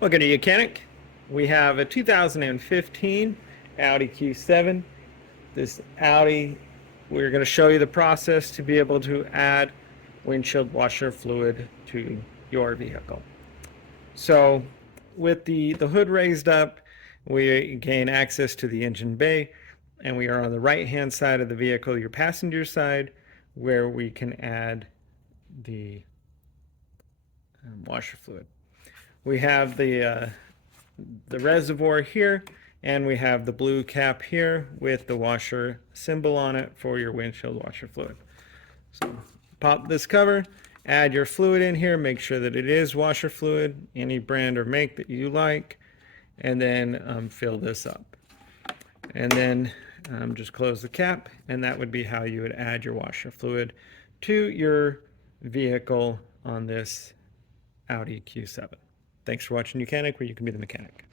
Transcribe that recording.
Welcome to Mechanic. We have a 2015 Audi Q7. This Audi, we're going to show you the process to be able to add windshield washer fluid to your vehicle. So with the hood raised up, we gain access to the engine bay, and we are on the right hand side of the vehicle, your passenger side, where we can add the washer fluid. We have the reservoir here, and we have the blue cap here with the washer symbol on it for your windshield washer fluid. So pop this cover, add your fluid in here, make sure that it is washer fluid, any brand or make that you like, and then fill this up. And then just close the cap, and that would be how you would add your washer fluid to your vehicle on this Audi Q7. Thanks for watching Mechanic, where you can be the mechanic.